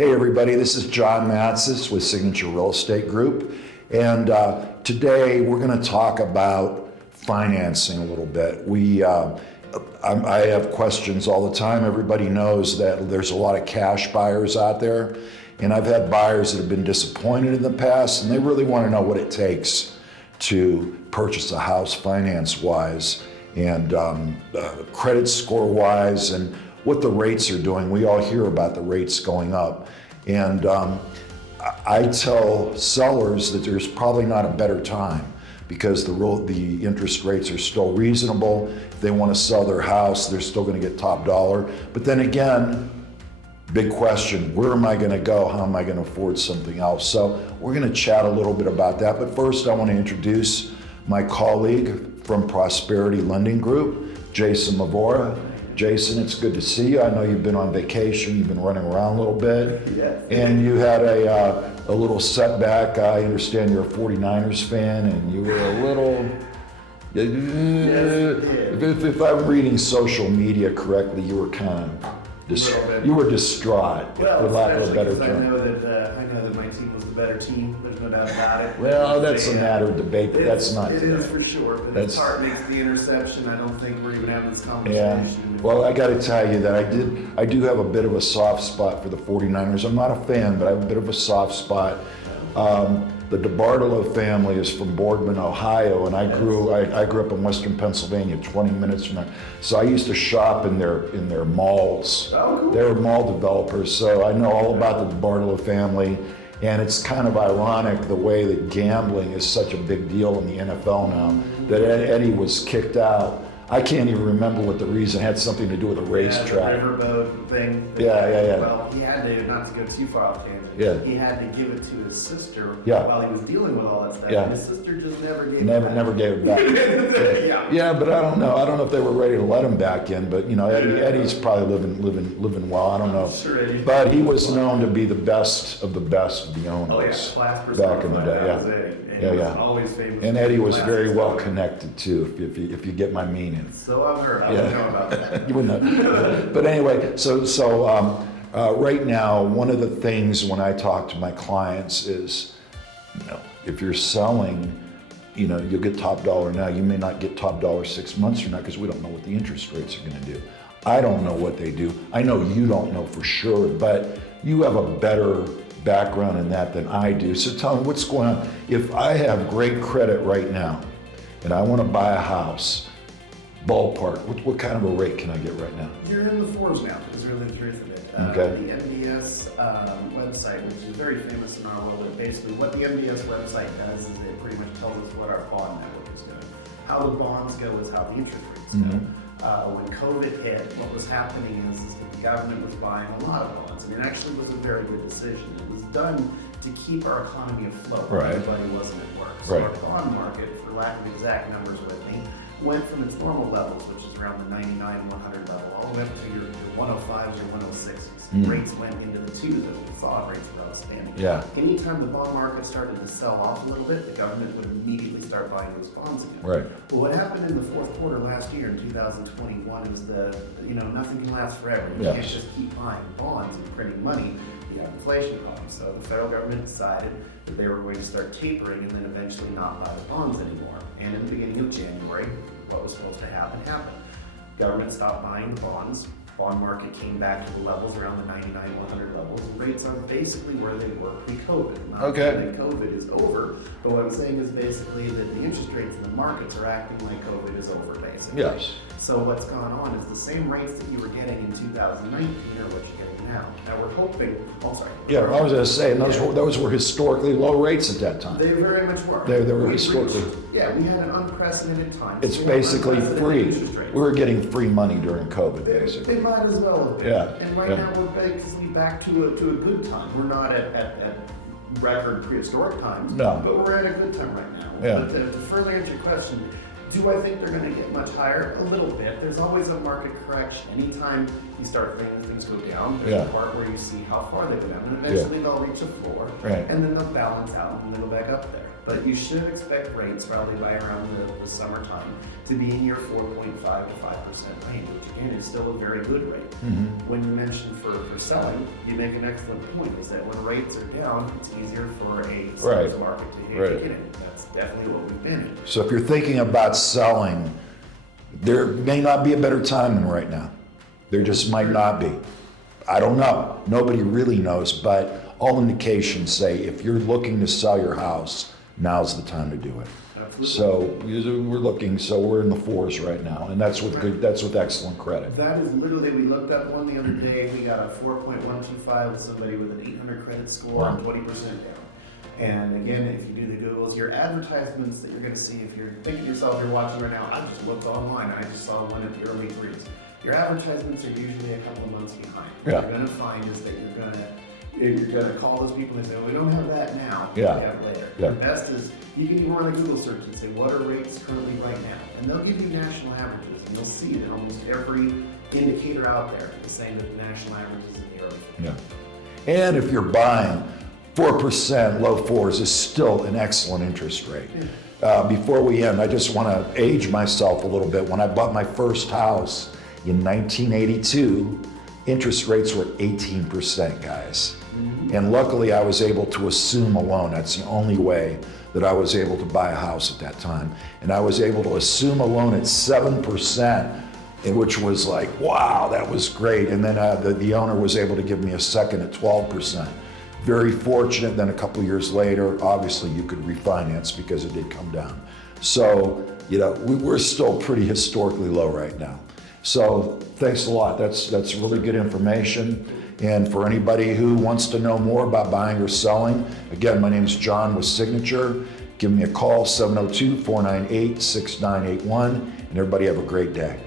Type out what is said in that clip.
Hey everybody, this is John Matzis with Signature Real Estate Group, and today we're going to talk about financing a little bit. I have questions all the time. Everybody knows that there's a lot of cash buyers out there, and I've had buyers that have been disappointed in the past, and they really want to know what it takes to purchase a house finance-wise and credit score-wise, and what the rates are doing. We all hear about the rates going up. And I tell sellers that there's probably not a better time because the interest rates are still reasonable. If they want to sell their house, they're still going to get top dollar. But then again, big question, where am I going to go? How am I going to afford something else? So we're going to chat a little bit about that. But first, I want to introduce my colleague from Prosperity Lending Group, Jason Mavora. Jason, it's good to see you. I know you've been on vacation, you've been running around a little bit, Yes. And you had a little setback. I understand you're a 49ers fan, and you were a little, if I'm reading social media correctly, you were kind of, you were distraught, for lack of a better term. I know that my team was the better team. There's no doubt about it. Well, that's a matter of debate, but that's not It today. is for sure, but That's- if Hart makes the interception, I don't think we're even having this Yeah, conversation. well, I got to tell you that I do have a bit of a soft spot for the 49ers. I'm not a fan, but I have a bit of a soft spot. The DeBartolo family is from Boardman, Ohio, and I grew up in Western Pennsylvania, 20 minutes from there. So I used to shop in their malls. Oh, cool. They were mall developers, so I know all about the DeBartolo family. And it's kind of ironic the way that gambling is such a big deal in the NFL now, that Eddie was kicked out. I can't even remember what the reason. It had something to do with a racetrack. The riverboat thing. Yeah. Well, he had to, not to go too far off tangent, Yeah. he had to give it to his sister Yeah. while he was dealing with all that stuff. Yeah. And his sister just never gave it back. Never gave it back. Yeah. Yeah, but I don't know. I don't know if they were ready to let him back in. But Eddie's probably living well. I don't know. Sure, Eddie. But he was known to be the best of the owners Oh yeah, class back in the day. That was Yeah, Eddie. And Yeah, he was yeah. always famous. and Eddie was for very classes. well connected too. If you get my meaning. So I've heard. I Yeah. don't know about that. You wouldn't know. But anyway, so right now, one of the things when I talk to my clients is, if you're selling, you'll get top dollar now. You may not get top dollar 6 months from now because we don't know what the interest rates are going to do. I don't know what they do. I know you don't know for sure, but you have a better background in that than I do. So tell me what's going on. If I have great credit right now and I want to buy a house, ballpark, what kind of a rate can I get right now? You're in the fours now, is really the truth of it. Okay. The MDS website, which is very famous in our world, basically what the MDS website does is it pretty much tells us what our bond network is doing. How the bonds go is how the interest rates go. When COVID hit, what was happening is that the government was buying a lot of bonds, and it actually was a very good decision. It was done to keep our economy afloat when Right. everybody wasn't at work. So Right. our bond market, for lack of exact numbers with me, went from its normal levels, which is around the 99, 100 level, all the way up to your 105s, your 106s. Rates went into the twos, and the thought rates were outstanding. Yeah. Anytime the bond market started to sell off a little bit, the government would immediately start buying those bonds again. Right. Well, what happened in the fourth quarter last year in 2021 is nothing can last forever. You Yes. can't just keep buying bonds and printing money. You have inflation problems. So the federal government decided that they were going to start tapering and then eventually not buy the bonds anymore. And in the beginning of January, what was supposed to happen happened. Government stopped buying the bonds. Bond market came back to the levels around the 99, 100 levels. And rates are basically where they were pre-COVID. Not Okay. that COVID is over, but what I'm saying is basically that the interest rates in the markets are acting like COVID is over, basically. Yes. So what's gone on is the same rates that you were getting in 2019 are what you're getting now. Now we're hoping, Yeah, I was going to say, and those were historically low rates at that time. They very much were. They were We historically- reached- Yeah, we had an unprecedented time. It's We had basically unprecedented free. interest rates. We were getting free money during COVID, They basically. might as well have been. Yeah, And right yeah. now we're basically back to a good time. We're not at record prehistoric times. No. But we're at a good time right now. Yeah. But to further answer your question, do I think they're going to get much higher? A little bit. There's always a market correction. Anytime you start feeling things go down, there's Yeah. a part where you see how far they go down, and eventually they'll reach a floor, Right. and then they'll balance out and then they'll go back up there. But you should expect rates probably by around the summertime to be in your 4.5 to 5% range, which again is still a very good rate. When you mention for selling, you make an excellent point, is that when rates are down, it's easier for a seller's market to get in. That's definitely what we've been in. So if you're thinking about selling, there may not be a better time than right now. There just might not be. I don't know. Nobody really knows, but all indications say if you're looking to sell your house, now's the time to do it. Absolutely. So we're in the fours right now, and that's with excellent credit. That is literally, we looked up one the other day, we got a 4.125 with somebody with an 800 credit score and 20% down. And again, if you do the Googles, your advertisements that you're going to see, if you're thinking to yourself, you're watching right now, I just looked online, I just saw one at the early threes. Your advertisements are usually a couple of months behind. What you're going to find is that you're going to call those people and say, well, we don't have that now, we have it later. The best is, you can even run a Google search and say, what are rates currently right now? And they'll give you national averages, and you'll see that almost every indicator out there is saying that the national average is in the early 50s. And if you're buying, 4%, low fours is still an excellent interest rate. Before we end, I just want to age myself a little bit. When I bought my first house in 1982, interest rates were 18%, guys. And luckily I was able to assume a loan. That's the only way that I was able to buy a house at that time. And I was able to assume a loan at 7%, which was like, wow, that was great. And then the owner was able to give me a second at 12%. Very fortunate. Then a couple years later, obviously you could refinance because it did come down. So, we're still pretty historically low right now. So thanks a lot. That's really good information. And for anybody who wants to know more about buying or selling, again, my name is John with Signature. Give me a call, 702-498-6981. And everybody have a great day.